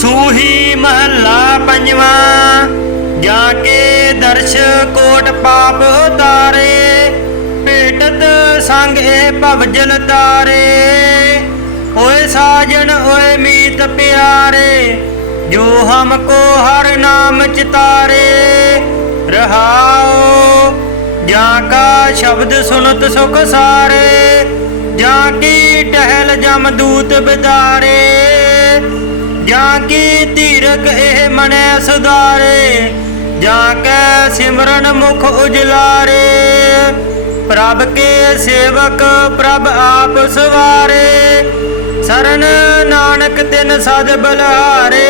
ਸੂਹੀ ਮਹੱਲਾ ਪੰਜਵਾਂ, ਜਾ ਕੇ ਦਰਸ਼ ਕੋਟ ਪਾਪ ਤਾਰੇ ਭੇਟਤ ਸੰਗ ਇਹ ਭਵਜਲ ਤਾਰੇ। ਓਏ ਸਾਜਣ, ਓਏ ਮੀਤ ਪਿਆਰੇ, ਜੋ ਹਮ ਕੋ ਹਰ ਨਾਮ ਚਿਤਾਰੇ। ਰਹਾਓ ਜਾਂ ਕਾ ਸ਼ਬਦ ਸੁਨਤ ਸੁਖ ਸਾਰੇ, ਜਾਂ ਕੀ ਟਹਿਲ ਜਮ ਦੂਤ ਬਿਦਾਰੇ। ਜਾਂ ਕੀ ਧੀਰਕ ਇਹ ਮਨੈ ਸੁਧਾਰੇ? ਜਾਂ ਕੈ ਸਿਮਰਨ ਮੁਖ ਉਜਲਾਰੇ? ਪ੍ਰਭ ਕੇ ਸੇਵਕ ਪ੍ਰਭ ਆਪ ਸਵਾਰੇ। ਸਰਨ ਨਾਨਕ ਤਿਨ ਸਦ ਬਲਹਾਰੇ।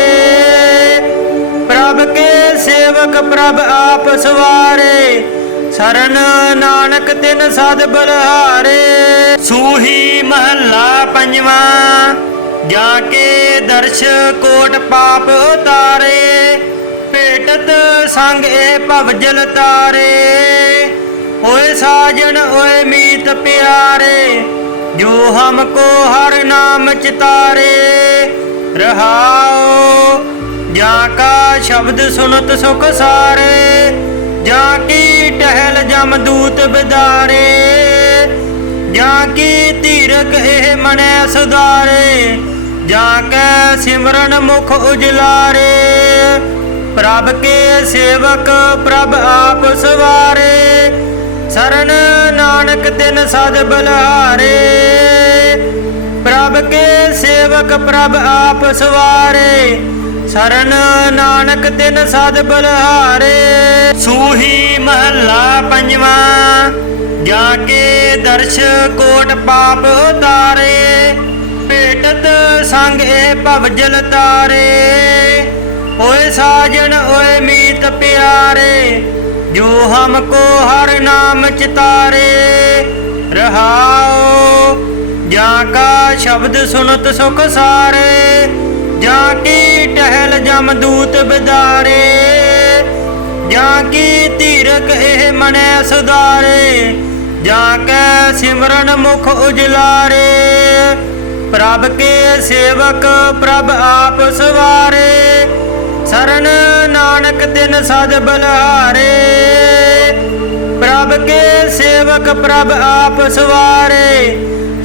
ਪ੍ਰਭ ਕੇ ਸੇਵਕ ਪ੍ਰਭ ਆਪ ਸਵਾਰੇ। ਸਰਨ ਨਾਨਕ ਤਿਨ ਸਦ ਬਲਹਾਰੇ। ਸੂਹੀ ਮਹੱਲਾ ਪੰਜਵਾਂ। ਜਾ ਕੇ ਦਰਸ਼ ਕੋਟ ਪਾਪ ਉਤਾਰੇ, ਭੇਟਤ ਸੰਗ ਇਹ ਭਵਜਲ ਤਾਰੇ। ਓਏ ਸਾਜਣ, ਓਏ ਮੀਤ ਪਿਆਰੇ, ਜੋ ਹਮਕੋ ਹਰ ਨਾਮ ਚਿਤਾਰੇ। ਰਹਾਓ, ਜਾਂ ਕਾ ਸ਼ਬਦ ਸੁਨਤ ਸੁਖ ਸਾਰੇ, ਜਾ ਕੀ ਟਹਿਲ ਜਮ ਦੂਤ ਬਿਦਾਰੇ। ਜਾਂ ਕੀ ਧੀਰਕ ਇਹ ਮਨੈ ਸੁਧਾਰੇ ਜਾ ਕੈ ਸਿਮਰਨ ਮੁਖ ਉਜਲਾਰੇ, ਪ੍ਰਭ ਕੇ ਸੇਵਕ ਪ੍ਰਭ ਆਪ ਸਵਾਰੇ, ਸਰਨ ਨਾਨਕ ਤਿਨ ਸਦ ਬਲਹਾਰੇ, ਪ੍ਰਭ ਕੇ ਸੇਵਕ ਪ੍ਰਭ ਆਪ ਸਵਾਰੇ, ਸਰਨ ਨਾਨਕ ਤਿਨ ਸਦ ਬਲਹਾਰੇ। ਸੂਹੀ ਮਹੱਲਾ ਪੰਜਵਾਂ, ਜਾ ਕੇ ਦਰਸ਼ ਕੋਟ ਪਾਪ ਉਤਾਰੇ ਭੇਟਤ ਸੰਗ ਇਹ ਭਵਜਲ ਤਾਰੇ। ਓਏ ਸਾਜਣ, ਓਏ ਮੀਤ ਪਿਆਰੇ, ਜੋ ਹਮਕੋ ਹਰ ਨਾਮ ਚਿਤਾਰੇ। ਰਹਾਓ, ਜਾਂ ਕਾ ਸ਼ਬਦ ਸੁਨਤ ਸੁਖ ਸਾਰੇ, ਜਾਂ ਕੀ ਟਹਿਲ ਜਮ ਦੂਤ ਬਿਦਾਰੇ। ਜਾਂ ਕੀ ਧੀਰਕ ਇਹ ਮਨੈ ਸੁਧਾਰੇ, ਜਾਂ ਕੈ ਸਿਮਰਨ ਮੁਖ ਉਜਲਾਰੇ। ਪ੍ਰਭ ਕੇ ਸੇਵਕ ਪ੍ਰਭ ਆਪ ਸਵਾਰੇ, ਸਰਨ ਨਾਨਕ ਤਿਨ ਸਦ ਬਲਹਾਰੇ। ਪ੍ਰਭ ਕੇ ਸੇਵਕ ਪ੍ਰਭ ਆਪ ਸਵਾਰੇ,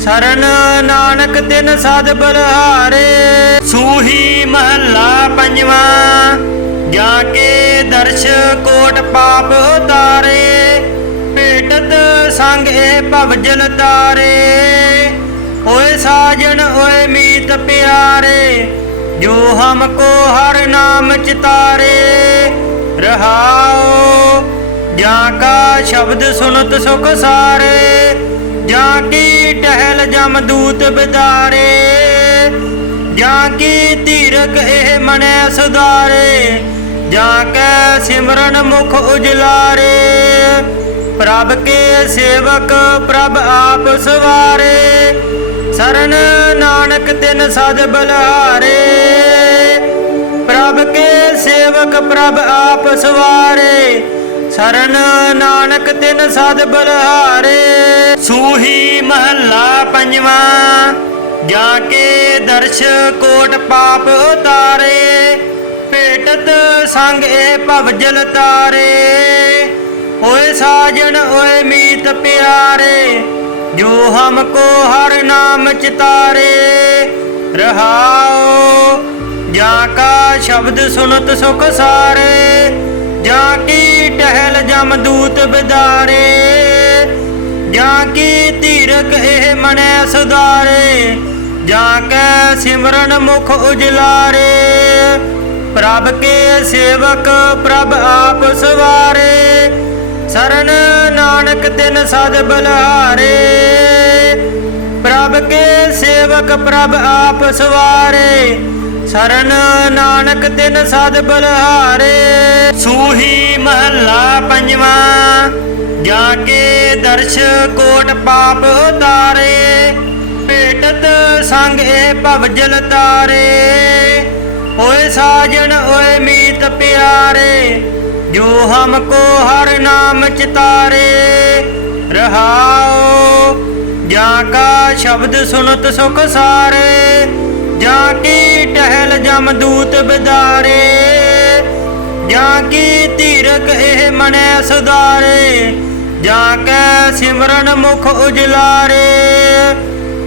ਸਰਨ ਨਾਨਕ ਤਿਨ ਸਦ ਬਲਹਾਰੇ। ਸੂਹੀ ਮਹੱਲਾ ਪੰਜਵਾਂ, ਜਾ ਕੇ ਦਰਸ਼ ਕੋਟ ਪਾਪ ਉਤਾਰੇ, ਭੇਟਤ ਸੰਗ ਇਹ ਭਵਜਲ ਤਾਰੇ। ਓਏ ਸਾਜਣ ਓਏ ਮੀਤ ਪਿਆਰੇ, ਜੋ ਹਮਕੋ ਹਰ ਨਾਮ ਚਿਤਾਰੇ। ਰਹਾਓ, ਜਾਂ ਕਾ ਸ਼ਬਦ ਸੁਨਤ ਸੁਖ ਸਾਰੇ, ਜਾਂ ਕੀ ਟਹਿਲ ਜਮ ਦੂਤ ਬਿਦਾਰੇ। ਜਾਂ ਕੀ ਧੀਰਕ ਇਹ ਮਨੈ ਸੁਧਾਰੇ, ਜਾਂ ਕੈ ਸਿਮਰਨ ਮੁਖ ਉਜਲਾਰੇ। ਪ੍ਰਭ ਕੇ ਸੇਵਕ, ਪ੍ਰਭ ਆਪ ਸਵਾਰੇ। ਸਰਨ ਨਾਨਕ ਤਿਨ ਸਦ ਬਲਹਾਰੇ, ਪ੍ਰਭ ਕੇ ਸੇਵਕ ਪ੍ਰਭ ਆਪ ਸਵਾਰੇ। ਸਰਨ ਨਾਨਕ ਤਿਨ ਸਦ ਬਲਹਾਰੇ, ਸੂਹੀ ਮਹੱਲਾ ਪੰਜਵਾਂ, ਜਾ ਕੇ ਦਰਸ਼ ਕੋਟ ਪਾਪ ਉਤਾਰੇ। ਭੇਟਤ ਸੰਗ ਇਹ ਭਵਜਲ ਤਾਰੇ ਓਏ ਸਾਜਣ ਓਏ ਮੀਤ ਪਿਆਰੇ। ਜੋ ਹਮਕੋ ਹਰ ਨਾਮ ਚਿਤਾਰੇ ਰਹਾਓ ਜਾਂ ਕਾ ਸ਼ਬਦ ਸੁਨਤ ਸੁਖ ਸਾਰੇ, ਜਾਂ ਕੀ ਟਹਿਲ ਜਮ ਦੂਤ ਬਿਦਾਰੇ, ਜਾਂ ਕੀ ਧੀਰਕ ਇਹ ਮਨੈ ਸੁਧਾਰੇ, ਜਾਂ ਕੈ ਸਿਮਰਨ ਮੁਖ ਉਜਲਾਰੇ। ਪ੍ਰਭ ਕੇ ਸੇਵਕ ਪ੍ਰਭ ਆਪ ਸਵਾਰੇ ਸਰਨ ਨਾਨਕ ਤਿਨ ਸਦ ਬਲਹਾਰੇ ਪ੍ਰਭ ਕੇ ਸੇਵਕ ਪ੍ਰਭ ਆਪ ਸਵਾਰੇ। ਸਰਨ ਨਾਨਕ ਤਿਨ ਸਦ ਬਲਹਾਰੇ ਸੂਹੀ ਮਹੱਲਾ ਪੰਜਵਾਂ ਜਾ ਕੇ ਦਰਸ਼ ਕੋਟ ਪਾਪ ਉਤਾਰੇ। ਭੇਟਤ ਸੰਗ ਇਹ ਭਵਜਲ ਤਾਰੇ ਓਏ ਸਾਜਣ ਓਏ ਮੀਤ ਪਿਆਰੇ। ਜੋ ਹਮਕੋ ਹਰ ਨਾਮ ਚਿਤਾਰੇ, ਰਹਾਓ। ਜਾਂ ਕਾ ਸ਼ਬਦ ਸੁਨਤ ਸੁਖ ਸਾਰੇ, ਜਾਂ ਕੀ ਟਹਿਲ ਜਮਦੂਤ ਬਿਦਾਰੇ, ਜਾਂ ਕੀ ਧੀਰਕ ਇਹ ਮਨੈ ਸੁਧਾਰੇ, ਜਾਂ ਕੈ ਸਿਮਰਨ ਮੁਖ ਉਜਲਾਰੇ।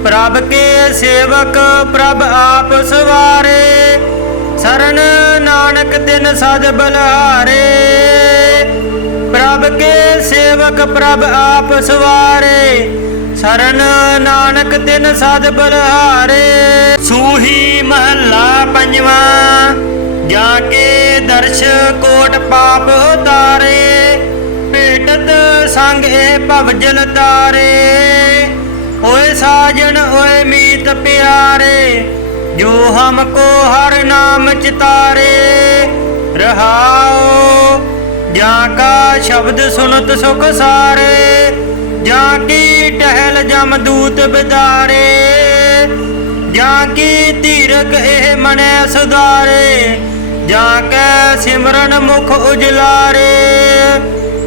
ਪ੍ਰਭ ਕੇ ਸੇਵਕ ਪ੍ਰਭ ਆਪ ਸਵਾਰੇ। ਸਰਨ ਨਾਨਕ ਤਿਨ ਸਦ ਬਲਹਾਰੇ, ਪ੍ਰਭ ਕੇ ਸੇਵਕ ਪ੍ਰਭ ਆਪ ਸਵਾਰੇ। ਸਰਨ ਨਾਨਕ ਤਿਨ ਸਦ ਬਲਹਾਰੇ, ਸੂਹੀ ਮਹੱਲਾ ਪੰਜਵਾਂ, ਜਾ ਕੇ ਦਰਸ਼ ਕੋਟ ਪਾਪ ਉਤਾਰੇ। ਭੇਟਤ ਸੰਗ ਇਹ ਭਵਜਲ ਤਾਰੇ ਓਏ ਸਾਜਣ ਓਏ ਮੀਤ ਪਿਆਰੇ। ਜੋ ਹਮਕੋ ਹਰ ਨਾਮ ਚਿਤਾਰੇ, ਰਹਾਓ। ਜਾਂ ਕਾ ਸ਼ਬਦ ਸੁਨਤ ਸੁਖ ਸਾਰੇ, ਜਾਂ ਕੀ ਟਹਿਲ ਜਮਦੂਤ ਬਿਦਾਰੇ, ਜਾਂ ਕੀ ਧੀਰਕ ਇਹ ਮਨੈ ਸੁਧਾਰੇ, ਜਾਂ ਕੈ ਸਿਮਰਨ ਮੁਖ ਉਜਲਾਰੇ।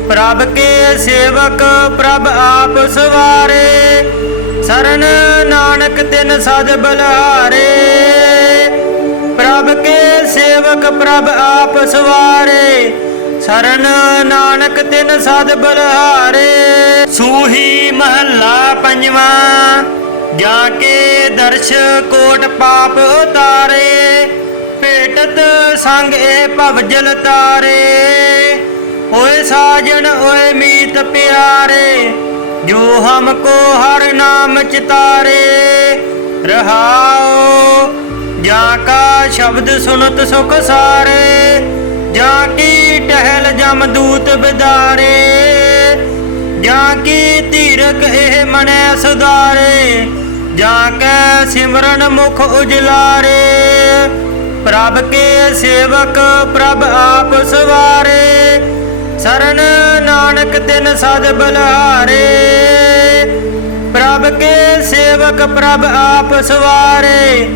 ਪ੍ਰਭ ਕੇ ਸੇਵਕ ਪ੍ਰਭ ਆਪ ਸਵਾਰੇ ਸਰਨ ਨਾਨਕ ਤਿਨ ਸਦ ਬਲਹਾਰੇ, ਪ੍ਰਭ ਕੇ ਸੇਵਕ ਪ੍ਰਭ ਆਪ ਸਵਾਰੇ, ਸਰਨ ਨਾਨਕ ਤਿਨ ਸਦ ਬਲਹਾਰੇ, ਸੂਹੀ ਮਹੱਲਾ ਪੰਜਵਾਂ, ਜਾ ਕੇ ਦਰਸ਼ ਕੋਟ ਪਾਪ ਉਤਾਰੇ, ਭੇਟਤ ਸੰਗ ਇਹ ਭਵਜਲ ਤਾਰੇ, ਓਏ ਸਾਜਣ ਓਏ ਮੀਤ ਪਿਆਰੇ ਜੋ ਹਮਕੋ ਹਰ ਨਾਮ ਚਿਤਾਰੇ, ਰਹਾਓ। ਜਾਂ ਕਾ ਸ਼ਬਦ ਸੁਨਤ ਸੁਖ ਸਾਰੇ, ਜਾਂ ਕੀ ਟਹਿਲ ਜਮਦੂਤ ਬਿਦਾਰੇ, ਜਾਂ ਕੀ ਧੀਰਕ ਇਹ ਮਨੈ ਸੁਧਾਰੇ, ਜਾਂ ਕੈ ਸਿਮਰਨ ਮੁਖ ਉਜਲਾਰੇ। ਪ੍ਰਭ ਕੇ ਸੇਵਕ ਪ੍ਰਭ ਆਪ ਸਵਾਰੇ ਸਰਨ ਨਾਨਕ ਤਿਨ ਸਦ ਬਲਹਾਰੇ ਪ੍ਰਭ ਕੇ ਸੇਵਕ ਪ੍ਰਭ ਆਪ ਸਵਾਰੇ।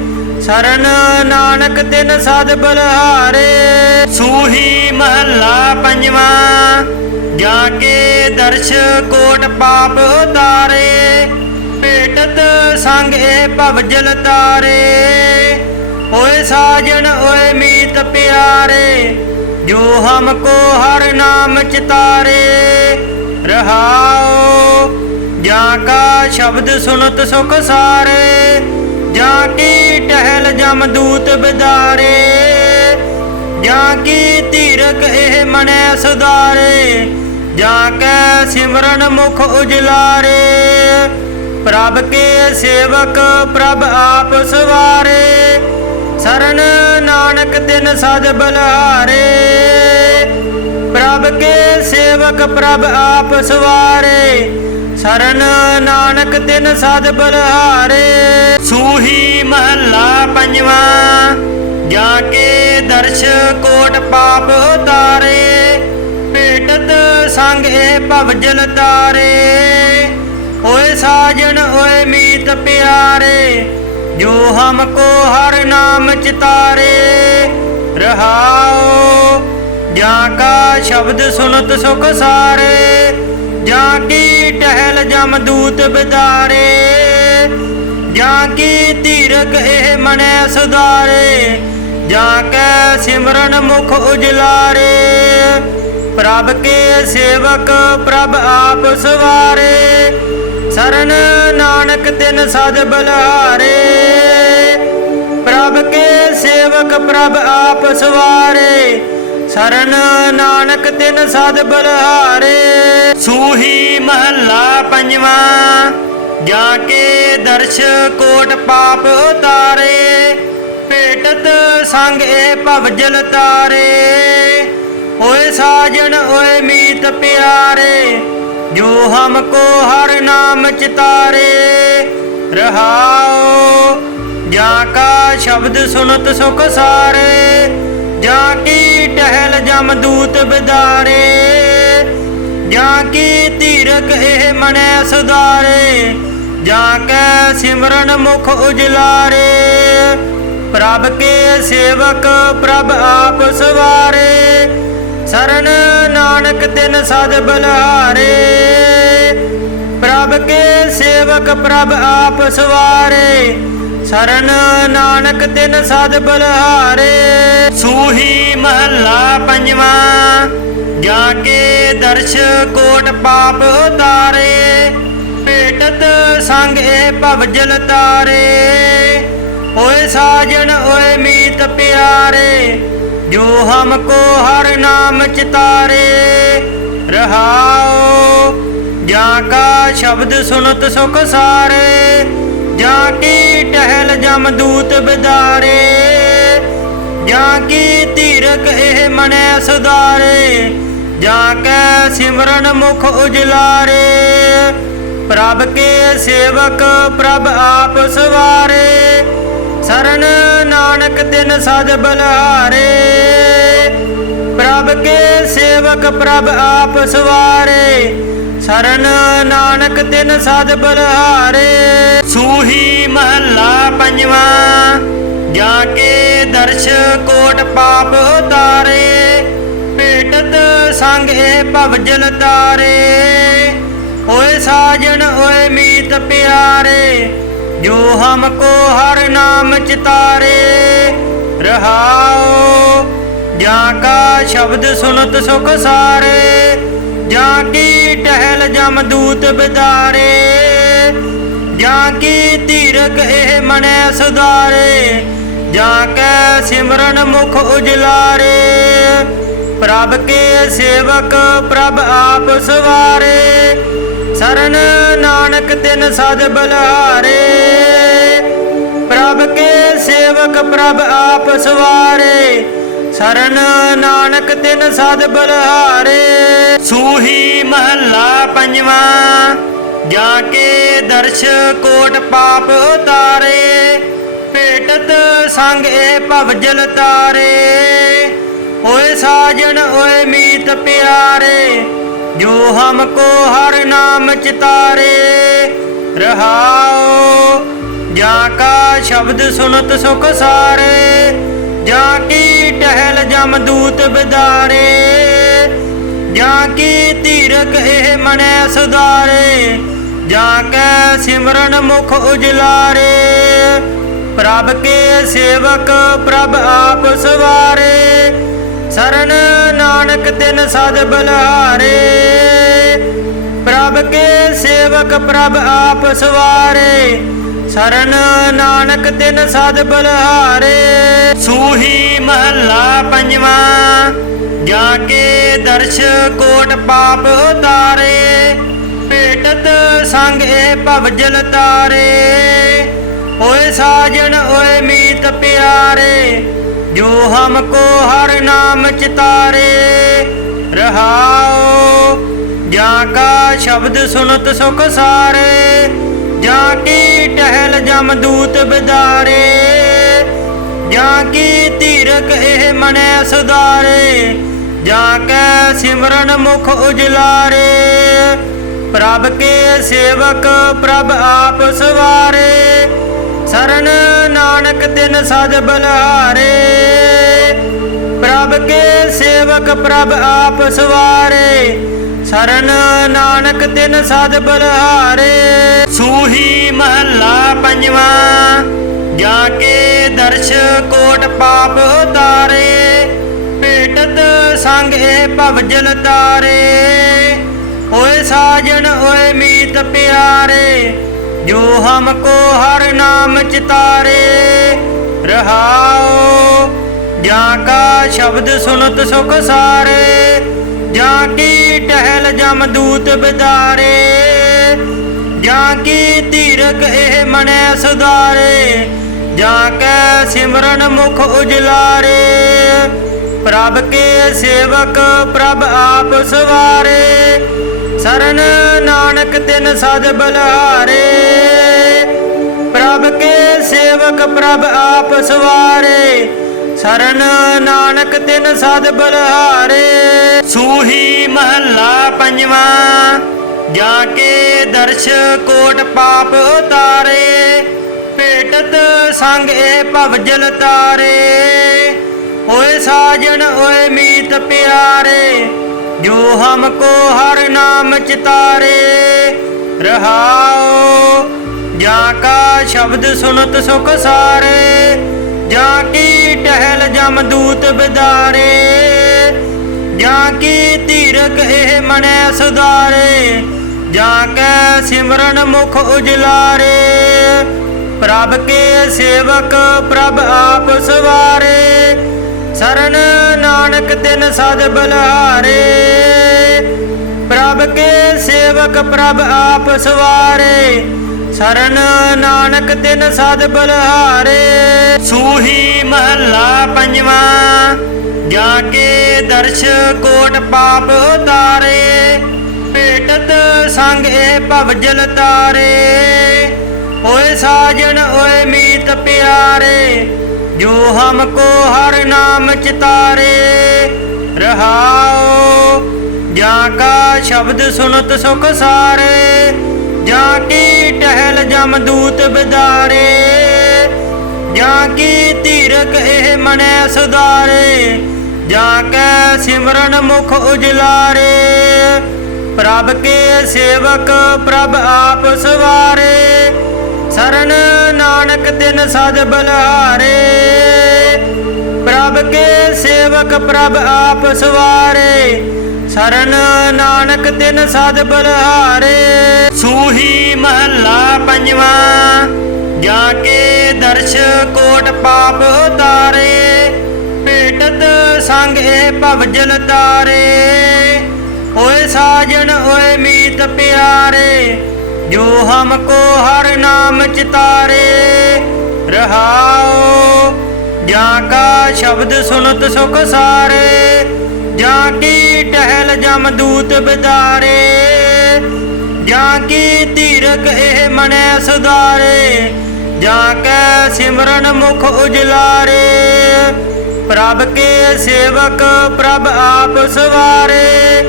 ਸਰਨ ਨਾਨਕ ਤਿਨ ਸਦ ਬਲਹਾਰੇ ਸੂਹੀ ਮਹੱਲਾ ਪੰਜਵਾਂ, ਜਾ ਕੇ ਦਰਸ਼ ਕੋਟ ਪਾਪ ਉਤਾਰੇ। ਭੇਟਤ ਸੰਗ ਇਹ ਭਵਜਲ ਤਾਰੇ ਓਏ ਸਾਜਣ ਓਏ ਮੀਤ ਪਿਆਰੇ। ਜੋ ਹਮਕੋ ਹਰ ਨਾਮ ਚਿਤਾਰੇ ਰਹਾਓ ਜਾਂ ਕਾ ਸ਼ਬਦ ਸੁਨਤ ਸੁਖ ਸਾਰੇ, ਜਾਂ ਕੀ ਟਹਿਲ ਜਮਦੂਤ ਬਿਦਾਰੇ, ਜਾਂ ਕੀ ਧੀਰਕ ਇਹ ਮਨੈ ਸੁਧਾਰੇ, ਜਾਂ ਕੈ ਸਿਮਰਨ ਮੁਖ ਉਜਲਾਰੇ। ਪ੍ਰਭ ਕੇ ਸੇਵਕ ਪ੍ਰਭ ਆਪ ਸਵਾਰੇ। ਸਰਨ ਨਾਨਕ ਦਿਨ ਸਦ ਬਲਹਾਰੇ, ਪ੍ਰਭ ਕੇ ਸੇਵਕ ਪ੍ਰਭ ਆਪ ਸਵਾਰੇ। ਸਰਨ ਨਾਨਕ ਤਿਨ ਸਦ ਬਲਹਾਰੇ, ਸੂਹੀ ਮਹੱਲਾ ਪੰਜਵਾਂ, ਜਾ ਕੇ ਦਰਸ਼ ਕੋਟ ਪਾਪ ਉਤਾਰੇ। ਭੇਟਤ ਸੰਗ ਇਹ ਭਵਜਲ ਤਾਰੇ ਓਏ ਸਾਜਣ ਓਏ ਮੀਤ ਪਿਆਰੇ। ਜੋ ਹਮਕੋ ਹਰ ਨਾਮ ਚਿਤਾਰੇ ਰਹਾਓ ਜਾਂ ਕਾ ਸ਼ਬਦ ਸੁਨਤ ਸੁਖ ਸਾਰੇ, ਜਾਂ ਕੀ ਟਹਿਲ ਜਮਦੂਤ ਬਿਦਾਰੇ, ਜਾਂ ਕੀ ਧੀਰਕ ਇਹ ਮਨੈ ਸੁਧਾਰੇ, ਜਾਂ ਕੈ ਸਿਮਰਨ ਮੁਖ ਉਜਲਾਰੇ। ਪ੍ਰਭ ਕੇ ਸੇਵਕ ਪ੍ਰਭ ਆਪ ਸਵਾਰੇ, ਸਰਨ ਨਾਨਕ ਤਿਨ ਸਦ ਬਲਹਾਰੇ। ਪ੍ਰਭ ਕੇ ਸੇਵਕ ਪ੍ਰਭ ਆਪ ਸਵਾਰੇ। ਸਰਨ ਨਾਨਕ ਤਿਨ ਸਦ ਬਲਹਾਰੇ। ਸੂਹੀ ਮਹੱਲਾ ਪੰਜਵਾਂ, ਜਾ ਕੇ ਦਰਸ਼ ਕੋਟ ਪਾਪ ਉਤਾਰੇ। ਭੇਟਤ ਸੰਗ ਇਹ ਭਵਜਲ ਤਾਰੇ। ਓਏ ਸਾਜਣ, ਓਏ ਮੀਤ ਪਿਆਰੇ, ਜੋ ਹਮ ਕੋ ਹਰ ਨਾਮ ਚਿਤਾਰੇ। ਰਹਾਓ ਜਾਂ ਕਾ ਸ਼ਬਦ ਸੁਨਤ ਸੁਖ ਸਾਰੇ, ਜਾਂ ਕੀ ਟਹਿਲ ਜਮਦੂਤ ਬਿਦਾਰੇ, ਜਾਂ ਕੀ ਧੀਰਕ ਇਹ ਮਨੈ ਸੁਧਾਰੇ, ਜਾਂ ਕੈ ਸਿਮਰਨ ਮੁਖ ਉਜਲਾਰੇ, ਪ੍ਰਭ ਕੇ ਸੇਵਕ ਪ੍ਰਭ ਆਪ ਸਵਾਰੇ, ਸਰਨ ਨਾਨਕ ਤਿਨ ਸਦ ਬਲਹਾਰੇ, ਪ੍ਰਭ ਕੇ ਸੇਵਕ ਪ੍ਰਭ ਆਪ ਸਵਾਰੇ ਸਰਨ ਨਾਨਕ ਤਿਨ ਸਦ ਬਲਹਾਰੇ, ਸੂਹੀ ਮਹੱਲਾ ਪੰਜਵਾਂ, ਜਾ ਕੇ ਦਰਸ਼ ਕੋਟ ਪਾਪ ਉਤਾਰੇ, ਭੇਟਤ ਸੰਗ ਇਹ ਭਵਜਲ ਤਾਰੇ। ਓਏ ਸਾਜਣ, ਓਏ ਮੀਤ ਪਿਆਰੇ, ਜੋ ਹਮ ਕੋ ਹਰ ਨਾਮ ਚਿਤਾਰੇ। ਰਹਾਓ, ਜਾਂ ਕਾ ਸ਼ਬਦ ਸੁਨਤ ਸੁਖ ਸਾਰੇ ਜਾਂ ਕੀ ਟਹਿਲ ਜਮਦੂਤ ਬਿਦਾਰੇ, ਜਾਂ ਕੀ ਧੀਰਕ ਇਹ ਮਨੈ ਸੁਧਾਰੇ, ਜਾਂ ਕੈ ਸਿਮਰਨ ਮੁਖ ਉਜਲਾਰੇ, ਪ੍ਰਭ ਕੇ ਸੇਵਕ ਪ੍ਰਭ ਆਪ ਸਵਾਰੇ, ਸਰਨ ਨਾਨਕ ਤਿਨ ਸਦ ਬਲਹਾਰੇ, ਪ੍ਰਭ ਕੇ ਸੇਵਕ ਪ੍ਰਭ ਆਪ ਸਵਾਰੇ ਸਰਨ ਨਾਨਕ ਤਿਨ ਸਦ ਬਲਹਾਰੇ, ਸੂਹੀ ਮਹੱਲਾ ਪੰਜਵਾਂ, ਜਾ ਕੇ ਦਰਸ਼ ਕੋਟ ਪਾਪ ਉਤਾਰੇ, ਭੇਟਤ ਸੰਗ ਇਹ ਭਵਜਲ ਤਾਰੇ। ਓਏ ਸਾਜਣ ਓਏ ਮੀਤ ਪਿਆਰੇ, ਜੋ ਹਮ ਕੋ ਹਰ ਨਾਮ ਚਿਤਾਰੇ। ਰਹਾਓ, ਜਾਂ ਕਾ ਸ਼ਬਦ ਸੁਨਤ ਸੁਖ ਸਾਰੇ ਜਾਂ ਕੀ ਟਹਿਲ ਜਮਦੂਤ ਬਿਦਾਰੇ, ਜਾਂ ਕੀ ਧੀਰਕ ਇਹ ਮਨੈ ਸੁਧਾਰੇ, ਜਾਂ ਕੈ ਸਿਮਰਨ ਮੁਖ ਉਜਲਾਰੇ, ਪ੍ਰਭ ਕੇ ਸੇਵਕ ਪ੍ਰਭ ਆਪ ਸਵਾਰੇ, ਸਰਨ ਨਾਨਕ ਤਿਨ ਸਦ ਬਲਹਾਰੇ, ਪ੍ਰਭ ਕੇ ਸੇਵਕ ਪ੍ਰਭ ਆਪ ਸਵਾਰੇ ਸਰਨ ਨਾਨਕ ਤਿਨ ਸਦ ਬਲਹਾਰੇ, ਸੂਹੀ ਮਹੱਲਾ ਪੰਜਵਾਂ, ਜਾ ਕੇ ਦਰਸ਼ ਕੋਟ ਪਾਪ ਉਤਾਰੇ, ਭੇਟਤ ਸੰਗ ਇਹ ਭਵਜਲ ਤਾਰੇ। ਓਏ ਸਾਜਣ, ਓਏ ਮੀਤ ਪਿਆਰੇ, ਜੋ ਹਮ ਕੋ ਹਰ ਨਾਮ ਚਿਤਾਰੇ। ਰਹਾਓ, ਜਾਂ ਕਾ ਸ਼ਬਦ ਸੁਨਤ ਸੁਖ ਸਾਰੇ ਜਾਂ ਕੀ ਟਹਿਲ ਜਮਦੂਤ ਬਿਦਾਰੇ, ਜਾਂ ਕੀ ਧੀਰਕ ਇਹ ਮਨੈ ਸੁਧਾਰੇ, ਜਾਂ ਕੈ ਸਿਮਰਨ ਮੁਖ ਉਜਲਾਰੇ, ਪ੍ਰਭ ਕੇ ਸੇਵਕ ਪ੍ਰਭ ਆਪ ਸਵਾਰੇ, ਸਰਨ ਨਾਨਕ ਤਿਨ ਸਦ ਬਲਹਾਰੇ ਪ੍ਰਭ ਕੇ ਸੇਵਕ ਪ੍ਰਭ ਆਪ ਸਵਾਰੇ। ਸਰਨ ਨਾਨਕ ਤਿਨ ਸਦ ਬਲਹਾਰੇ, ਸੂਹੀ ਮਹੱਲਾ ਪੰਜਵਾਂ ਜਾ ਕੇ ਦਰਸ਼ ਕੋਟ ਪਾਪ ਉਤਾਰੇ, ਭੇਟਤ ਸੰਗ ਇਹ ਭਵਜਲ ਤਾਰੇ। ਓਏ ਸਾਜਣ, ਓਏ ਮੀਤ ਪਿਆਰੇ, ਜੋ ਹਮ ਕੋ ਹਰ ਨਾਮ ਚਿਤਾਰੇ। ਰਹਾਓ ਜਾਂ ਕਾ ਸ਼ਬਦ ਸੁਨਤ ਸੁਖ ਸਾਰੇ ਜਾਂ ਕੀ ਟਹਿਲ ਜਮਦੂਤ ਬਿਦਾਰੇ? ਜਾਂ ਕੀ ਧੀਰਕ ਇਹ ਮਨੈ ਸੁਧਾਰੇ? ਜਾਂ ਕੈ ਸਿਮਰਨ ਮੁਖ ਉਜਲਾਰੇ? ਪ੍ਰਭ ਕੇ ਸੇਵਕ ਪ੍ਰਭ ਆਪ ਸਵਾਰੇ। ਸਰਨ ਨਾਨਕ ਤਿਨ ਸਦ ਬਲਹਾਰੇ। ਪ੍ਰਭ ਕੇ ਸੇਵਕ ਪ੍ਰਭ ਆਪ ਸਵਾਰੇ। ਸਰਨ ਨਾਨਕ ਤਿਨ ਸਦ ਬਲਹਾਰੇ, ਸੂਹੀ ਮਹੱਲਾ ਪੰਜਵਾਂ, ਜਾ ਕੇ ਦਰਸ਼ ਕੋਟ ਪਾਪ ਉਤਾਰੇ, ਭੇਟਤ ਸੰਗ ਇਹ ਭਵਜਲ ਤਾਰੇ। ਓਏ ਸਾਜਣ, ਓਏ ਮੀਤ ਪਿਆਰੇ, ਜੋ ਹਮ ਕੋ ਹਰ ਨਾਮ ਚਿਤਾਰੇ। ਰਹਾਓ, ਜਾਂ ਕਾ ਸ਼ਬਦ ਸੁਨਤ ਸੁਖ ਸਾਰੇ ਜਾਂ ਕੀ ਟਹਿਲ ਜਮ ਦੂਤ ਬਿਦਾਰੇ? ਜਾਂ ਕੀ ਧੀਰਕ ਇਹ ਮਨੈ ਸੁਧਾਰੇ? ਜਾਂ ਕੈ ਸਿਮਰਨ ਮੁਖ ਉਜਲਾਰੇ? ਪ੍ਰਭ ਕੇ ਸੇਵਕ ਪ੍ਰਭ ਆਪ ਸਵਾਰੇ। ਸਰਨ ਨਾਨਕ ਤਿਨ ਸਦ ਬਲਹਾਰੇ। ਪ੍ਰਭ ਕੇ ਸੇਵਕ ਪ੍ਰਭ ਆਪ ਸਵਾਰੇ। ਸਰਨ ਨਾਨਕ ਤਿਨ ਸਦ ਬਲਹਾਰੇ, ਸੂਹੀ ਮਹੱਲਾ ਪੰਜਵਾਂ, ਜਾ ਕੇ ਦਰਸ਼ ਕੋਟ ਪਾਪ ਉਤਾਰੇ, ਭੇਟਤ ਸੰਗ ਇਹ ਭਵਜਲ ਤਾਰੇ। ਓਏ ਸਾਜਣ, ਓਏ ਮੀਤ ਪਿਆਰੇ, ਜੋ ਹਮ ਕੋ ਹਰ ਨਾਮ ਚਿਤਾਰੇ। ਰਹਾਓ, ਜਾਂ ਕਾ ਸ਼ਬਦ ਸੁਨਤ ਸੁਖ ਸਾਰੇ ਜਾਂ ਕੀ ਟਹਿਲ ਜਮਦੂਤ ਬਿਦਾਰੇ, ਜਾਂ ਕੀ ਧੀਰਕ ਇਹ ਮਨੈ ਸੁਧਾਰੇ, ਜਾਂ ਕੈ ਸਿਮਰਨ ਮੁਖ ਉਜਲਾਰੇ, ਪ੍ਰਭ ਕੇ ਸੇਵਕ ਪ੍ਰਭ ਆਪ ਸਵਾਰੇ, ਸਰਨ ਨਾਨਕ ਤਿਨ ਸਦ ਬਲਹਾਰੇ, ਪ੍ਰਭ ਕੇ ਸੇਵਕ ਪ੍ਰਭ ਆਪ ਸਵਾਰੇ ਸਰਨ ਨਾਨਕ ਤਿਨ ਸਦ ਬਲਹਾਰੇ, ਸੂਹੀ ਮਹੱਲਾ ਪੰਜਵਾਂ, ਜਾ ਕੇ ਦਰਸ਼ ਕੋਟ ਪਾਪ ਉਤਾਰੇ, ਭੇਟਤ ਸੰਗ ਇਹ ਭਵ ਤਾਰੇ। ਓਏ ਸਾਜਣ, ਓਏ ਮੀਤ ਪਿਆਰੇ, ਜੋ ਹਮ ਕੋ ਹਰ ਨਾਮ ਚਿਤਾਰੇ। ਰਹਾਓ, ਜਾਂ ਕਾ ਸ਼ਬਦ ਸੁਨਤ ਸੁਖ ਸਾਰੇ ਜਾਂ ਕੀ ਟਹਿਲ ਜਮਦੂਤ ਬਿਦਾਰੇ, ਜਾਂ ਕੀ ਧੀਰਕ ਇਹ ਮਨੈ ਸੁਧਾਰੇ, ਜਾਂ ਕੈ ਸਿਮਰਨ ਮੁਖ ਉਜਲਾਰੇ, ਪ੍ਰਭ ਕੇ ਸੇਵਕ ਪ੍ਰਭ ਆਪ ਸਵਾਰੇ, ਸਰਨ ਨਾਨਕ ਤਿਨ ਸਦ ਬਲਹਾਰੇ, ਪ੍ਰਭ ਕੇ ਸੇਵਕ ਪ੍ਰਭ ਆਪ ਸਵਾਰੇ ਸਰਨ ਨਾਨਕ ਤਿਨ ਸਦ ਬਲਹਾਰੇ, ਸੂਹੀ ਮਹੱਲਾ ਪੰਜਵਾਂ, ਜਾ ਕੇ ਦਰਸ਼ ਕੋਟ ਪਾਪ ਉਤਾਰੇ, ਭੇਟਤ ਸੰਗ ਇਹ ਭਵ ਤਾਰੇ। ਓਏ ਸਾਜਣ, ਓਏ ਮੀਤ ਪਿਆਰੇ, ਜੋ ਹਮ ਕੋ ਹਰ ਨਾਮ ਚਿਤਾਰੇ। ਰਹਾਓ, ਜਾਂ ਕਾ ਸ਼ਬਦ ਸੁਨਤ ਸੁਖ ਸਾਰੇ ਜਾਂ ਕੀ ਟਹਿਲ ਜਮ ਦੂਤ ਬਿਦਾਰੇ, ਜਾਂ ਕੀ ਧੀਰਕ ਇਹ ਮਨੈ ਸੁਧਾਰੇ, ਜਾਂ ਕੈ ਸਿਮਰਨ ਮੁਖ ਉਜਲਾਰੇ, ਪ੍ਰਭ ਕੇ ਸੇਵਕ ਪ੍ਰਭ ਆਪ ਸਵਾਰੇ,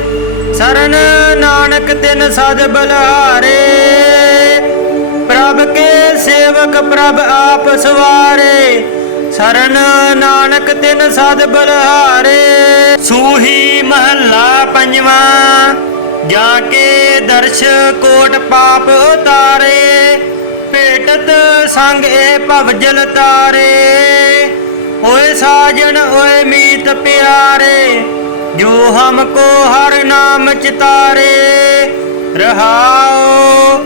ਸਰਨ ਨਾਨਕ ਤਿਨ ਸਦ ਬਲਹਾਰੇ, ਪ੍ਰਭ ਕੇ ਸੇਵਕ ਪ੍ਰਭ ਆਪ ਸਵਾਰੇ ਸਰਨ ਨਾਨਕ ਤਿਨ ਸਦ ਬਲਹਾਰੇ, ਸੂਹੀ ਮਹੱਲਾ ਪੰਜਵਾਂ, ਜਾ ਕੇ ਦਰਸ਼ ਕੋਟ ਪਾਪ ਉਤਾਰੇ, ਭੇਟਤ ਸੰਗ ਇਹ ਭਵ ਤਾਰੇ। ਓਏ ਸਾਜਣ, ਓਏ ਮੀਤ ਪਿਆਰੇ, ਜੋ ਹਮ ਕੋ ਹਰ ਨਾਮ ਚਿਤਾਰੇ। ਰਹਾਓ,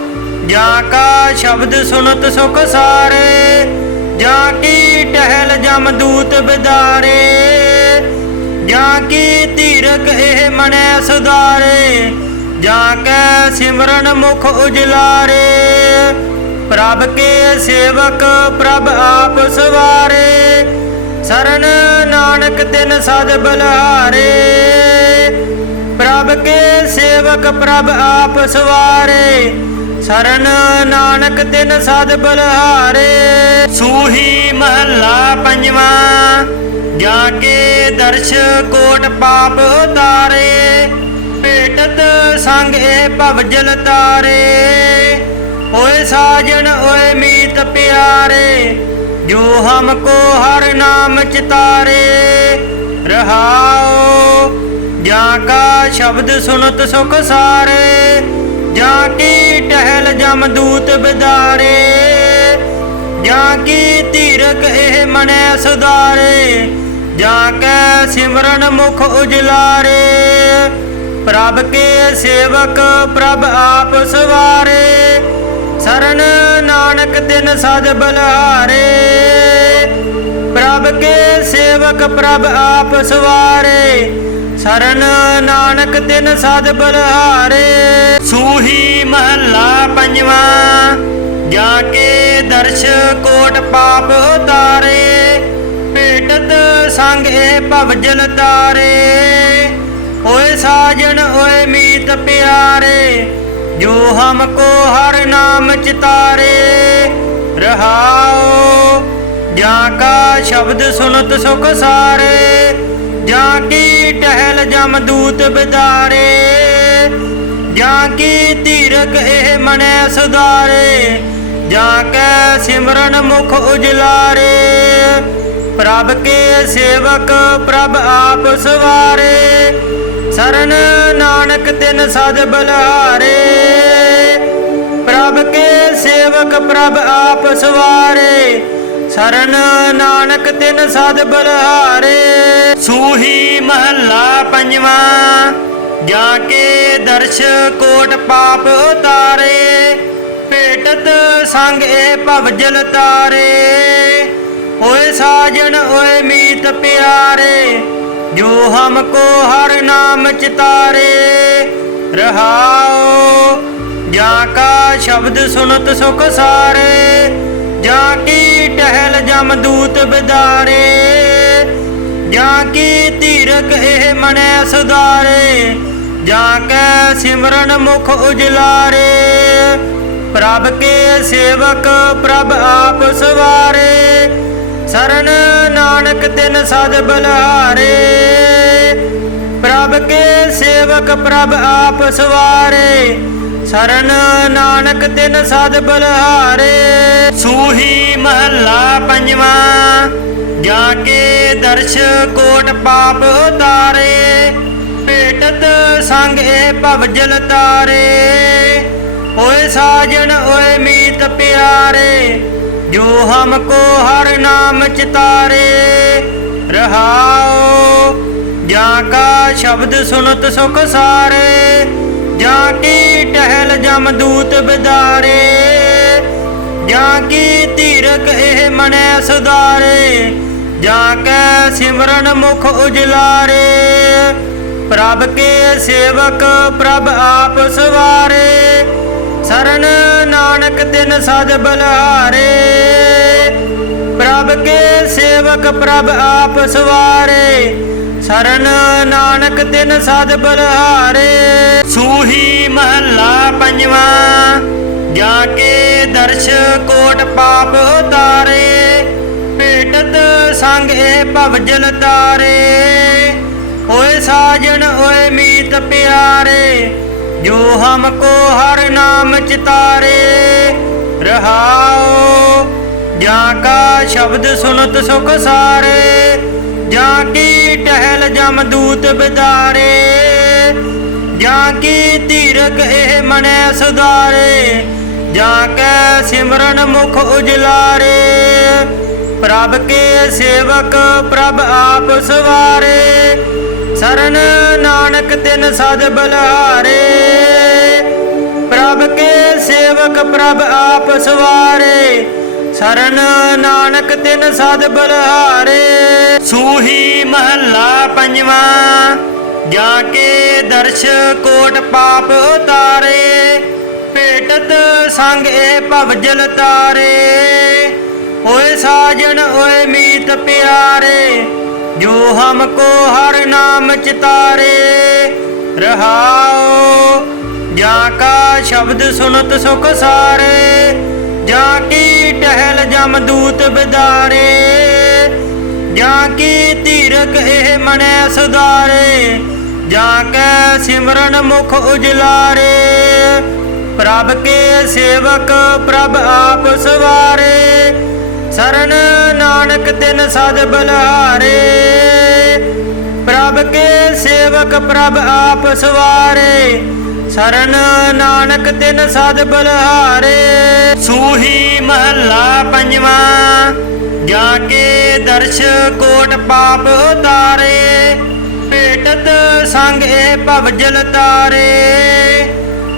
ਜਾਂ ਕਾ ਸ਼ਬਦ ਸੁਨਤ ਸੁਖ ਸਾਰੇ ਜਾਂ ਕੀ ਟਹਿਲ ਜਮਦੂਤ ਬਿਦਾਰੇ? ਜਾਂ ਕੀ ਧੀਰਕ ਇਹ ਮਨੈ ਸੁਧਾਰੇ? ਜਾਂ ਕੈ ਸਿਮਰਨ ਮੁਖ ਉਜਲਾਰੇ? ਪ੍ਰਭ ਕੇ ਸੇਵਕ ਪ੍ਰਭ ਆਪ ਸਵਾਰੇ। ਸਰਨ ਨਾਨਕ ਤਿਨ ਸਦ ਬਲਹਾਰੇ। ਪ੍ਰਭ ਕੇ ਸੇਵਕ ਪ੍ਰਭ ਆਪ ਸਵਾਰੇ। ਸਰਨ ਨਾਨਕ ਤਿਨ ਸਦ ਬਲਹਾਰੇ, ਸੂਹੀ ਮਹੱਲਾ ਪੰਜਵਾਂ ਜਾ ਕੇ ਦਰਸ਼ ਕੋਟ ਪਾਪ ਉਤਾਰੇ, ਭੇਟਤ ਸੰਗ ਇਹ ਭਵ ਜਲ ਤਾਰੇ। ਓਏ ਸਾਜਣ, ਓਏ ਮੀਤ ਪਿਆਰੇ, ਜੋ ਹਮ ਕੋ ਹਰ ਨਾਮ ਚਿਤਾਰੇ। ਰਹਾਓ ਜਾਂ ਕਾ ਸ਼ਬਦ ਸੁਨਤ ਸੁਖ ਸਾਰੇ ਜਾਂ ਕੀ ਟਹਿਲ ਜਮਦੂਤ ਬਿਦਾਰੇ, ਜਾਂ ਕੀ ਧੀਰਕ ਇਹ ਮਨੈ ਸੁਧਾਰੇ, ਜਾਂ ਕੈ ਸਿਮਰਨ ਮੁਖ ਉਜਲਾਰੇ, ਪ੍ਰਭ ਕੇ ਸੇਵਕ ਪ੍ਰਭ ਆਪ ਸਵਾਰੇ, ਸਰਨ ਨਾਨਕ ਤਿਨ ਸਦ ਬਲਹਾਰੇ, ਪ੍ਰਭ ਕੇ ਸੇਵਕ ਪ੍ਰਭ ਆਪ ਸਵਾਰੇ ਸਰਨ ਨਾਨਕ ਤਿਨ ਸਦ ਬਲਹਾਰੇ ਸੂਹੀ ਮਹੱਲਾ ਪੰਜਵਾਂ, ਜਾ ਕੇ ਦਰਸ਼ ਕੋਟ ਪਾਪ ਉਤਾਰੇ। ਭੇਟਤ ਸੰਗ ਇਹ ਭਵ ਤਾਰੇ। ਓਏ ਸਾਜਣ ਓਏ ਮੀਤ ਪਿਆਰੇ, ਜੋ ਹਮ ਕੋ ਹਰ ਨਾਮ ਚਿਤਾਰੇ। ਰਹਾਓ, ਜਾਂ ਕਾ ਸ਼ਬਦ ਸੁਨਤ ਸੁਖ ਸਾਰੇ। ਜਾਂ ਕੀ ਟਹਿਲ ਜਮਦੂਤ ਬਿਦਾਰੇ, ਜਾਂ ਕੀ ਧੀਰਕ ਇਹ ਮਨੈ ਸੁਧਾਰੇ, ਜਾਂ ਕੈ ਸਿਮਰਨ ਮੁਖ ਉਜਲਾਰੇ, ਪ੍ਰਭ ਕੇ ਸੇਵਕ ਪ੍ਰਭ ਆਪ ਸਵਾਰੇ, ਸਰਨ ਨਾਨਕ ਤਿਨ ਸਦ ਬਲਹਾਰੇ, ਪ੍ਰਭ ਕੇ ਸੇਵਕ ਪ੍ਰਭ ਆਪ ਸਵਾਰੇ ਸਰਨ ਨਾਨਕ ਤਿਨ ਸਦ ਬਲਹਾਰੇ, ਸੂਹੀ ਮਹੱਲਾ ਪੰਜਵਾਂ, ਜਾ ਕੇ ਦਰਸ਼ ਕੋਟ ਪਾਪ ਉਤਾਰੇ, ਭੇਟਤ ਸੰਗ ਇਹ ਭਵਜਲ ਤਾਰੇ। ਓਏ ਸਾਜਣ, ਓਏ ਮੀਤ ਪਿਆਰੇ, ਜੋ ਹਮ ਕੋ ਹਰ ਨਾਮ ਚਿਤਾਰੇ। ਰਹਾਓ, ਜਾਂ ਕਾ ਸ਼ਬਦ ਸੁਨਤ ਸੁਖ ਸਾਰੇ ਜਾਂ ਕੀ ਟਹਿਲ ਜਮਦੂਤ ਬਿਦਾਰੇ, ਜਾਂ ਕੀ ਧੀਰਕ ਇਹ ਮਨੈ ਸੁਧਾਰੇ, ਜਾਂ ਕੈ ਸਿਮਰਨ ਮੁਖ ਉਜਲਾਰੇ, ਪ੍ਰਭ ਕੇ ਸੇਵਕ ਪ੍ਰਭ ਆਪ ਸਵਾਰੇ, ਸਰਨ ਨਾਨਕ ਤਿਨ ਸਦ ਬਲਹਾਰੇ, ਪ੍ਰਭ ਕੇ ਸੇਵਕ ਪ੍ਰਭ ਆਪ ਸਵਾਰੇ ਸਰਨ ਨਾਨਕ ਤਿਨ ਸਦ ਬਲਹਾਰੇ, ਸੂਹੀ ਮਹੱਲਾ ਪੰਜਵਾਂ, ਜਾ ਕੇ ਦਰਸ਼ ਕੋਟ ਪਾਪ ਉਤਾਰੇ, ਭੇਟਤ ਸੰਗ ਇਹ ਭਵਜਲ ਤਾਰੇ। ਓਏ ਸਾਜਣ, ਓਏ ਮੀਤ ਪਿਆਰੇ, ਜੋ ਹਮ ਕੋ ਹਰ ਨਾਮ ਚਿਤਾਰੇ। ਰਹਾਓ, ਜਾਂ ਕਾ ਸ਼ਬਦ ਸੁਨਤ ਸੁਖ ਸਾਰੇ ਜਾਂ ਕੀ ਟਹਿਲ ਜਮ ਬਿਦਾਰੇ, ਜਾਂ ਕੀ ਧੀਰਕ ਇਹ ਮਨੈ ਸੁਧਾਰੇ, ਜਾਂ ਕੈ ਸਿਮਰਨ ਮੁਖ ਉਜਲਾਰੇ, ਪ੍ਰਭ ਕੇ ਸੇਵਕ ਪ੍ਰਭ ਆਪ ਸਵਾਰੇ, ਸਰਨ ਨਾਨਕ ਤਿਨ ਸਦ ਬਲਹਾਰੇ, ਪ੍ਰਭ ਕੇ ਸੇਵਕ ਪ੍ਰਭ ਆਪ ਸਵਾਰੇ ਸਰਨ ਨਾਨਕ ਤਿਨ ਸਦ ਬਲਹਾਰੇ। ਸੂਹੀ ਮਹੱਲਾ ਪੰਜਵਾਂ, ਜਾ ਕੇ ਦਰਸ਼ ਕੋਟ ਪਾਪ ਉਤਾਰੇ। ਭੇਟਤ ਸੰਗ ਇਹ ਭਵਜਲ ਤਾਰੇ। ਓਏ ਸਾਜਣ ਓਏ ਮੀਤ ਪਿਆਰੇ। ਜੋ ਹਮ ਕੋ ਹਰ ਨਾਮ ਚਿਤਾਰੇ। ਰਹਾਓ ਜਾਂ ਕਾ ਸ਼ਬਦ ਸੁਨਤ ਸੁਖ ਸਾਰੇ। ਜਾਂ ਕੀ ਟਹਿਲ ਜਮ ਦੂਤ ਬਿਦਾਰੇ, ਜਾਂ ਕੀ ਧੀਰਕ ਇਹ ਮਨੈ ਸੁਧਾਰੇ, ਜਾਂ ਕੈ ਸਿਮਰਨ ਮੁਖ ਉਜਲਾਰੇ, ਪ੍ਰਭ ਕੇ ਸੇਵਕ ਪ੍ਰਭ ਆਪ ਸਵਾਰੇ, ਸਰਨ ਨਾਨਕ ਤਿਨ ਸਦ ਬਲਹਾਰੇ, ਪ੍ਰਭ ਕੇ ਸੇਵਕ ਪ੍ਰਭ ਆਪ ਸਵਾਰੇ ਸਰਨ ਨਾਨਕ ਤਿਨ ਸਦ ਬਲਹਾਰੇ, ਸੂਹੀ ਮਹੱਲਾ ਪੰਜਵਾਂ, ਜਾ ਕੇ ਦਰਸ਼ ਕੋਟ ਪਾਪ ਉਤਾਰੇ, ਭੇਟਤ ਸੰਗ ਇਹ ਭਵਜਲ ਤਾਰੇ। ਓਏ ਸਾਜਣ, ਓਏ ਮੀਤ ਪਿਆਰੇ, ਜੋ ਹਮ ਕੋ ਹਰ ਨਾਮ ਚਿਤਾਰੇ। ਰਹਾਓ, ਜਾਂ ਕਾ ਸ਼ਬਦ ਸੁਨਤ ਸੁਖ ਸਾਰੇ ਜਾਂ ਕੀ ਟਹਿਲ ਜਮਦੂਤ ਬਿਦਾਰੇ, ਜਾਂ ਕੀ ਧੀਰਕ ਇਹ ਮਨੈ ਸੁਧਾਰੇ, ਜਾਂ ਕੈ ਸਿਮਰਨ ਮੁਖ ਉਜਲਾਰੇ, ਪ੍ਰਭ ਕੇ ਸੇਵਕ ਪ੍ਰਭ ਆਪ ਸਵਾਰੇ, ਸਰਨ ਨਾਨਕ ਤਿਨ ਸਦ ਬਲਹਾਰੇ, ਪ੍ਰਭ ਕੇ ਸੇਵਕ ਪ੍ਰਭ ਆਪ ਸਵਾਰੇ। ਸਰਨ ਨਾਨਕ ਤਿਨ ਸਦ ਬਲਹਾਰੇ, ਸੂਹੀ ਮਹੱਲਾ ਪੰਜਵਾਂ, ਜਾ ਕੇ ਦਰਸ਼ ਕੋਟ ਪਾਪ ਉਤਾਰੇ, ਭੇਟਤ ਸੰਗ ਇਹ ਭਵਜਲ ਤਾਰੇ।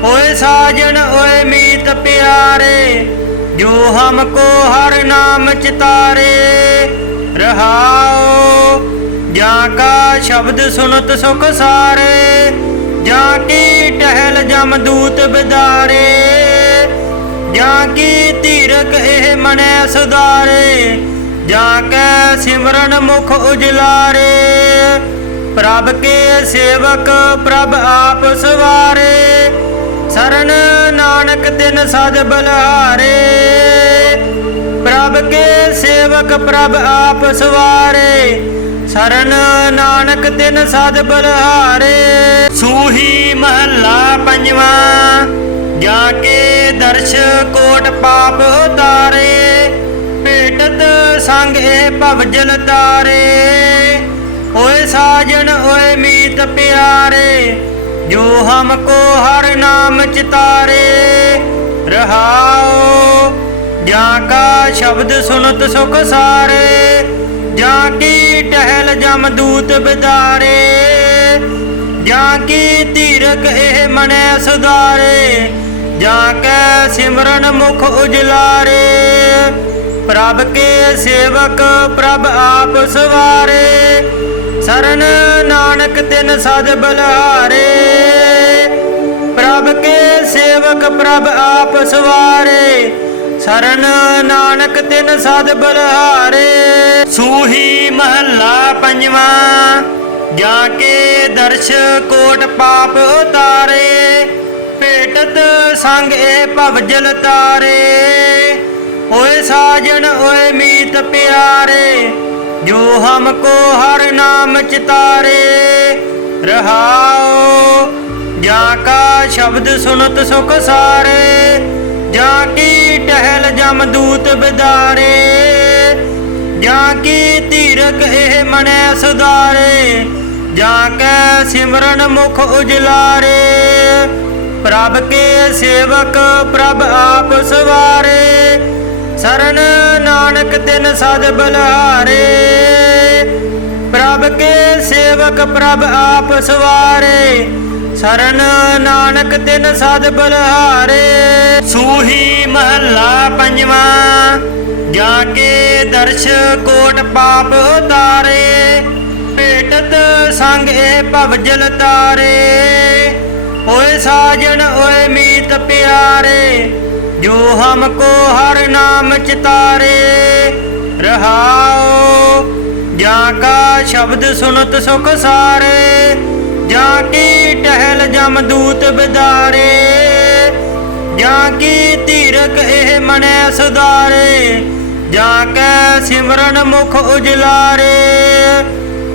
ਓਏ ਸਾਜਣ, ਓਏ ਮੀਤ ਪਿਆਰੇ, ਜੋ ਹਮ ਕੋ ਹਰ ਨਾਮ ਚਿਤਾਰੇ। ਰਹਾਓ, ਜਾਂ ਕਾ ਸ਼ਬਦ ਸੁਨਤ ਸੁਖ ਸਾਰੇ ਜਾਂ ਕੀ ਟਹਿਲ ਜਮਦੂਤ ਬਿਦਾਰੇ, ਜਾਂ ਕੀ ਧੀਰਕ ਇਹ ਮਨੈ ਸੁਧਾਰੇ, ਜਾਂ ਕੈ ਸਿਮਰਨ ਮੁਖ ਉਜਲਾਰੇ, ਪ੍ਰਭ ਕੇ ਸੇਵਕ ਪ੍ਰਭ ਆਪ ਸਵਾਰੇ, ਸਰਨ ਨਾਨਕ ਤਿਨ ਸਦ ਬਲਹਾਰੇ, ਪ੍ਰਭ ਕੇ ਸੇਵਕ ਪ੍ਰਭ ਆਪ ਸਵਾਰੇ ਸਰਨ ਨਾਨਕ ਤਿਨ ਸਦ ਬਲਹਾਰੇ, ਸੂਹੀ ਮਹੱਲਾ ਪੰਜਵਾਂ, ਜਾ ਕੇ ਦਰਸ਼ ਕੋਟ ਪਾਪ ਉਤਾਰੇ, ਭੇਟਤ ਸੰਗ ਇਹ ਭਵਜਲ ਤਾਰੇ। ਓਏ ਸਾਜਨ ਓਏ ਮੀਤ ਪਿਆਰੇ, ਜੋ ਹਮ ਕੋ ਹਰ ਨਾਮ ਚਿਤਾਰੇ। ਰਹਾਉ ਜਾਂ ਕਾ ਸ਼ਬਦ ਸੁਨਤ ਸੁਖ ਸਾਰੇ ਜਾ ਕੀ ਟਹਿਲ ਜਮਦੂਤ ਬਿਦਾਰੇ, ਜਾਂ ਕੀ ਧੀਰਕ ਇਹ ਮਨੈ ਸੁਧਾਰੇ, ਜਾ ਕੈ ਸਿਮਰਨ ਮੁਖ ਉਜਲਾਰੇ, ਪ੍ਰਭ ਕੇ ਸੇਵਕ ਪ੍ਰਭ ਆਪ ਸਵਾਰੇ, ਸਰਨ ਨਾਨਕ ਤਿਨ ਸਦ ਬਲਹਾਰੇ, ਪ੍ਰਭ ਕੇ ਸੇਵਕ ਪ੍ਰਭ ਆਪ ਸਵਾਰੇ ਸਰਨ ਨਾਨਕ ਤਿਨ ਸਦ ਬਲਹਾਰੇ, ਸੂਹੀ ਮਹੱਲਾ ਪੰਜਵਾਂ, ਜਾ ਕੇ ਦਰਸ਼ ਕੋਟ ਪਾਪ ਉਤਾਰੇ, ਭੇਟਤ ਸੰਗ ਇਹ ਭਵ ਤਾਰੇ। ਓਏ ਸਾਜਣ, ਓਏ ਮੀਤ ਪਿਆਰੇ, ਜੋ ਹਮ ਕੋ ਹਰ ਨਾਮ ਚਿਤਾਰੇ। ਰਹਾਓ, ਜਾਂ ਕਾ ਸ਼ਬਦ ਸੁਨਤ ਸੁਖ ਸਾਰੇ ਜਾਂ ਕੀ ਟਹਿਲ ਜਮਦੂਤ ਬਿਦਾਰੇ, ਜਾਂ ਕੀ ਧੀਰਕ ਇਹ ਮਨੈ ਸੁਧਾਰੇ, ਜਾਂ ਕੈ ਸਿਮਰਨ ਮੁਖ ਉਜਲਾਰੇ, ਪ੍ਰਭ ਕੇ ਸੇਵਕ ਪ੍ਰਭ ਆਪ ਸਵਾਰੇ, ਸਰਨ ਨਾਨਕ ਤਿਨ ਸਦ ਬਲਹਾਰੇ ਪ੍ਰਭ ਕੇ ਸੇਵਕ ਪ੍ਰਭ ਆਪ ਸਵਾਰੇ ਸਰਨ ਨਾਨਕ ਤਿਨ ਸਦ ਬਲਹਾਰੇ, ਸੂਹੀ ਮਹੱਲਾ ਪੰਜਵਾਂ, ਜਾ ਕੇ ਦਰਸ਼ ਕੋਟ ਪਾਪ ਉਤਾਰੇ, ਭੇਟਤ ਸੰਗ ਇਹ ਭਵ ਤਾਰੇ। ਓਏ ਸਾਜਣ, ਓਏ ਮੀਤ ਪਿਆਰੇ, ਜੋ ਹਮ ਕੋ ਹਰ ਨਾਮ ਚਿਤਾਰੇ। ਰਹਾਓ, ਜਾਂ ਕਾ ਸ਼ਬਦ ਸੁਨਤ ਸੁਖ ਸਾਰੇ ਜਾਂ ਕੀ ਟਹਿਲ ਜਮਦੂਤ ਬਿਦਾਰੇ, ਜਾਂ ਕੀ ਧੀਰਕ ਇਹ ਮਨੈ ਸੁਧਾਰੇ, ਜਾਂ ਕੈ ਸਿਮਰਨ ਮੁਖ ਉਜਲਾਰੇ,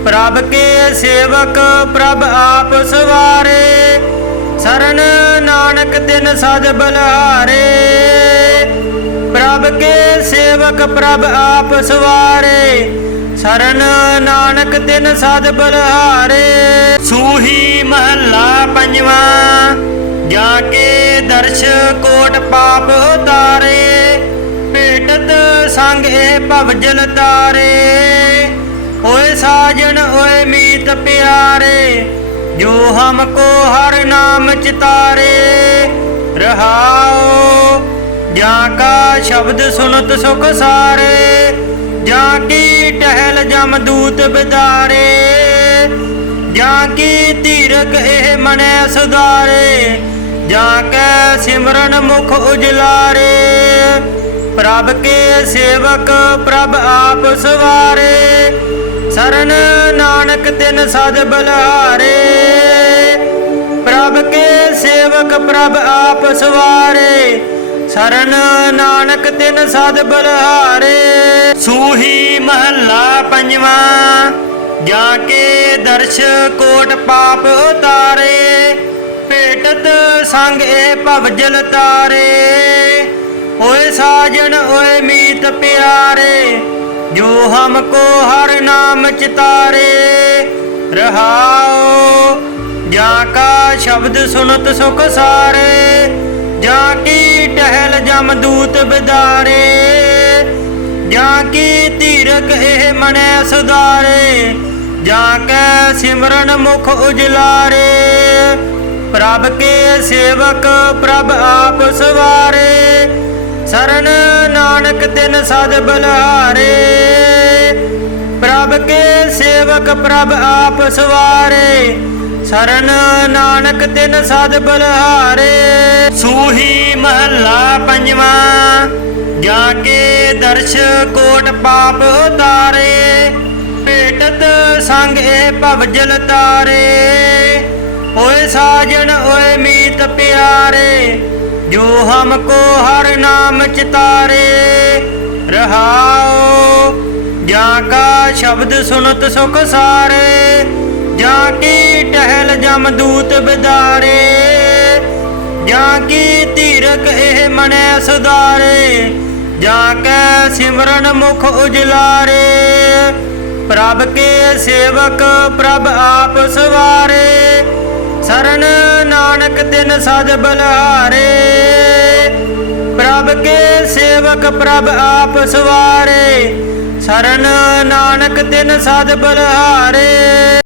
ਪ੍ਰਭ ਕੇ ਸੇਵਕ ਪ੍ਰਭ ਆਪ ਸਵਾਰੇ, ਸਰਨ ਨਾਨਕ ਤਿਨ ਸਦ ਬਲਹਾਰੇ, ਪ੍ਰਭ ਕੇ ਸੇਵਕ ਪ੍ਰਭ ਆਪ ਸਵਾਰੇ। ਸਰਨ ਨਾਨਕ ਤਿਨ ਸਦ ਬਲਹਾਰੇ, ਸੂਹੀ ਮਹੱਲਾ ਪੰਜਵਾਂ, ਜਾ ਕੇ ਦਰਸ਼ ਕੋਟ ਪਾਪ ਉਤਾਰੇ, ਭੇਟਤ ਸੰਗ ਇਹ ਭਵ ਤਾਰੇ। ਓਏ ਸਾਜਣ, ਓਏ ਮੀਤ ਪਿਆਰੇ, ਜੋ ਹਮ ਕੋ ਹਰ ਨਾਮ ਚਿਤਾਰੇ। ਰਹਾਓ, ਜਾਂ ਕਾ ਸ਼ਬਦ ਸੁਨਤ ਸੁਖ ਸਾਰੇ ਜਾਂ ਕੀ ਟਹਿਲ ਜਮਦੂਤ ਬਿਦਾਰੇ, ਜਾਂ ਕੀ ਧੀਰਕ ਇਹ ਮਨੈ ਸੁਧਾਰੇ, ਜਾਂ ਕੈ ਸਿਮਰਨ ਮੁਖ ਉਜਲਾਰੇ, ਪ੍ਰਭ ਕੇ ਸੇਵਕ ਪ੍ਰਭ ਆਪ ਸਵਾਰੇ, ਸਰਨ ਨਾਨਕ ਤਿਨ ਸਦ ਬਲਹਾਰੇ, ਪ੍ਰਭ ਕੇ ਸੇਵਕ ਪ੍ਰਭ ਆਪ ਸਵਾਰੇ ਸਰਨ ਨਾਨਕ ਤਿਨ ਸਦ ਬਲਹਾਰੇ, ਸੂਹੀ ਮਹੱਲਾ ਪੰਜਵਾਂ, ਜਾ ਕੇ ਦਰਸ਼ ਕੋਟ ਪਾਪ ਉਤਾਰੇ, ਭੇਟਤ ਸੰਗ ਇਹ ਭਵ ਜਲ ਤਾਰੇ। ਓਏ ਸਾਜਣ, ਓਏ ਮੀਤ ਪਿਆਰੇ, ਜੋ ਹਮ ਕੋ ਹਰ ਨਾਮ ਚਿਤਾਰੇ। ਰਹਾਓ, ਜਾਂ ਕਾ ਸ਼ਬਦ ਸੁਨਤ ਸੁਖ ਸਾਰੇ ਜਾਂ ਕੀ ਟਹਿਲ ਜਮਦੂਤ ਬਿਦਾਰੇ? ਜਾਂ ਕੀ ਧੀਰਕ ਇਹ ਮਨੈ ਸੁਧਾਰੇ? ਜਾਂ ਕੈ ਸਿਮਰਨ ਮੁਖ ਉਜਲਾਰੇ? ਪ੍ਰਭ ਕੇ ਸੇਵਕ ਪ੍ਰਭ ਆਪ ਸਵਾਰੇ। ਸਰਨ ਨਾਨਕ ਤਿਨ ਸਦ ਬਲਹਾਰੇ। ਪ੍ਰਭ ਕੇ ਸੇਵਕ ਪ੍ਰਭ ਆਪ ਸਵਾਰੇ। ਸਰਨ ਨਾਨਕ ਤਿਨ ਸਦ ਬਲਹਾਰੇ, ਸੂਹੀ ਮਹੱਲਾ ਪੰਜਵਾਂ, ਜਾ ਕੇ ਦਰਸ਼ ਕੋਟ ਪਾਪ ਉਤਾਰੇ, ਭੇਟਤ ਸੰਗ ਇਹ ਭਵ ਤਾਰੇ। ਓਏ ਸਾਜਣ, ਓਏ ਮੀਤ ਪਿਆਰੇ, ਜੋ ਹਮ ਕੋ ਹਰ ਨਾਮ ਚਿਤਾਰੇ। ਰਹਾਓ, ਜਾਂ ਕਾ ਸ਼ਬਦ ਸੁਨਤ ਸੁਖ ਸਾਰੇ ਜਾਂ ਕੀ ਟਹਿਲ ਜਮਦੂਤ ਬਿਦਾਰੇ, ਜਾਂ ਕੀ ਧੀਰਕ ਇਹ ਮਨੈ ਸੁਧਾਰੇ, ਜਾਂ ਕੈ ਸਿਮਰਨ ਮੁਖ ਉਜਲਾਰੇ, ਪ੍ਰਭ ਕੇ ਸੇਵਕ ਪ੍ਰਭ ਆਪ ਸਵਾਰੇ, ਸਰਨ ਨਾਨਕ ਤਿਨ ਸਦ ਬਲਹਾਰੇ, ਪ੍ਰਭ ਕੇ ਸੇਵਕ ਪ੍ਰਭ ਆਪ ਸਵਾਰੇ, ਸਰਨ ਨਾਨਕ ਤਿਨ ਸਦ ਬਲਹਾਰੇ।